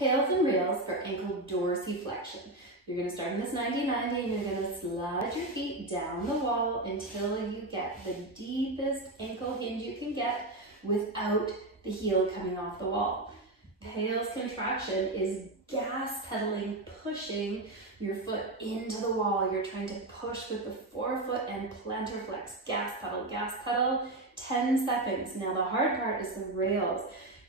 Pails and rails for ankle dorsiflexion. You're going to start in this 90-90 and you're going to slide your feet down the wall until you get the deepest ankle hinge you can get without the heel coming off the wall. Pails contraction is gas pedaling, pushing your foot into the wall. You're trying to push with the forefoot and plantar flex. Gas pedal, 10 seconds. Now the hard part is the rails.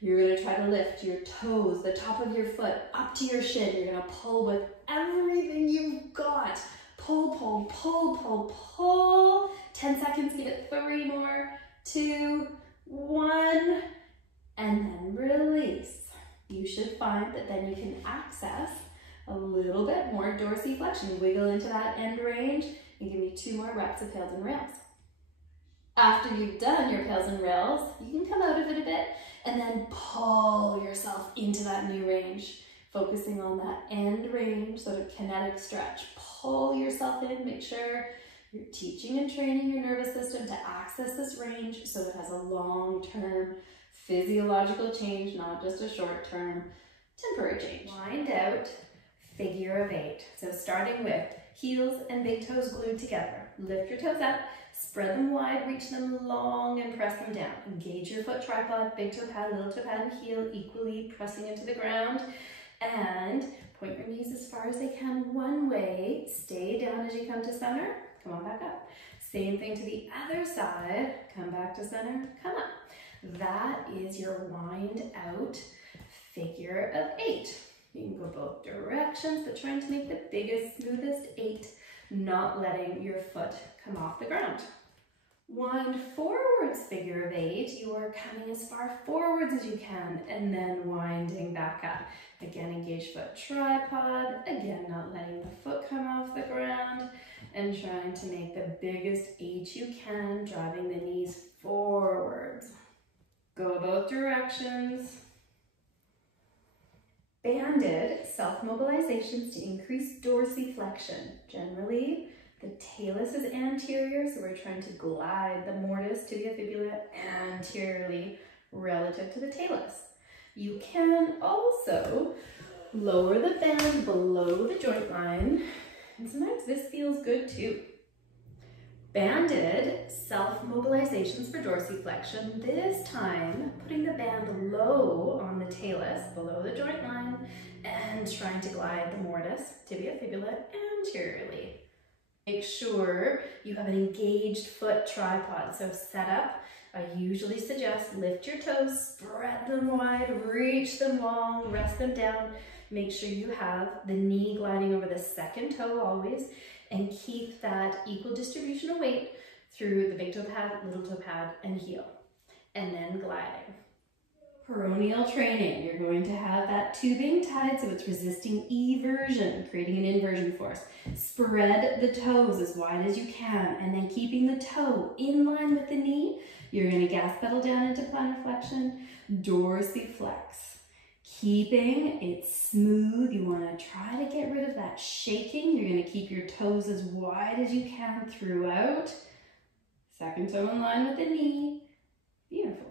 You're going to try to lift your toes, the top of your foot, up to your shin. You're going to pull with everything you've got. Pull, pull, pull, pull, pull. 10 seconds, give it 3 more, 2, 1, and then release. You should find that then you can access a little bit more dorsiflexion. Wiggle into that end range and give me 2 more reps of pails and rails. After you've done your pails and rails, you can come out of it a bit and then pull yourself into that new range, focusing on that end range, sort of kinetic stretch. Pull yourself in, make sure you're teaching and training your nervous system to access this range so it has a long-term physiological change, not just a short-term temporary change. Wind out, figure of 8. So starting with heels and big toes glued together. Lift your toes up, spread them wide, reach them long and press them down. Engage your foot tripod, big toe pad, little toe pad, and heel equally pressing into the ground. And point your knees as far as they can one way. Stay down as you come to center. Come on back up. Same thing to the other side. Come back to center, come up. That is your wind out figure of 8. You can go both directions, but trying to make the biggest, smoothest 8, not letting your foot come off the ground. Wind forwards figure of 8. You are coming as far forwards as you can and then winding back up. Again, engage foot tripod. Again, not letting the foot come off the ground and trying to make the biggest 8 you can, driving the knees forwards. Go both directions. Banded self-mobilizations to increase dorsiflexion. Generally, the talus is anterior, so we're trying to glide the mortise, tibia, fibula anteriorly relative to the talus. You can also lower the band below the joint line, and sometimes this feels good too. Banded self-mobilizations for dorsiflexion, this time putting the band low on the talus, below the joint line, and trying to glide the mortise, tibia, fibula anteriorly. Make sure you have an engaged foot tripod. So set up, I usually suggest lift your toes, spread them wide, reach them long, rest them down. Make sure you have the knee gliding over the second toe always, and keep that equal distribution of weight through the big toe pad, little toe pad, and heel. And then gliding. Peroneal training. You're going to have that tubing tied so it's resisting eversion, creating an inversion force. Spread the toes as wide as you can, and then keeping the toe in line with the knee. You're going to gas pedal down into plantar flexion, dorsiflex. Keeping it smooth, you want to try to get rid of that shaking. You're going to keep your toes as wide as you can throughout. Second toe in line with the knee. Beautiful.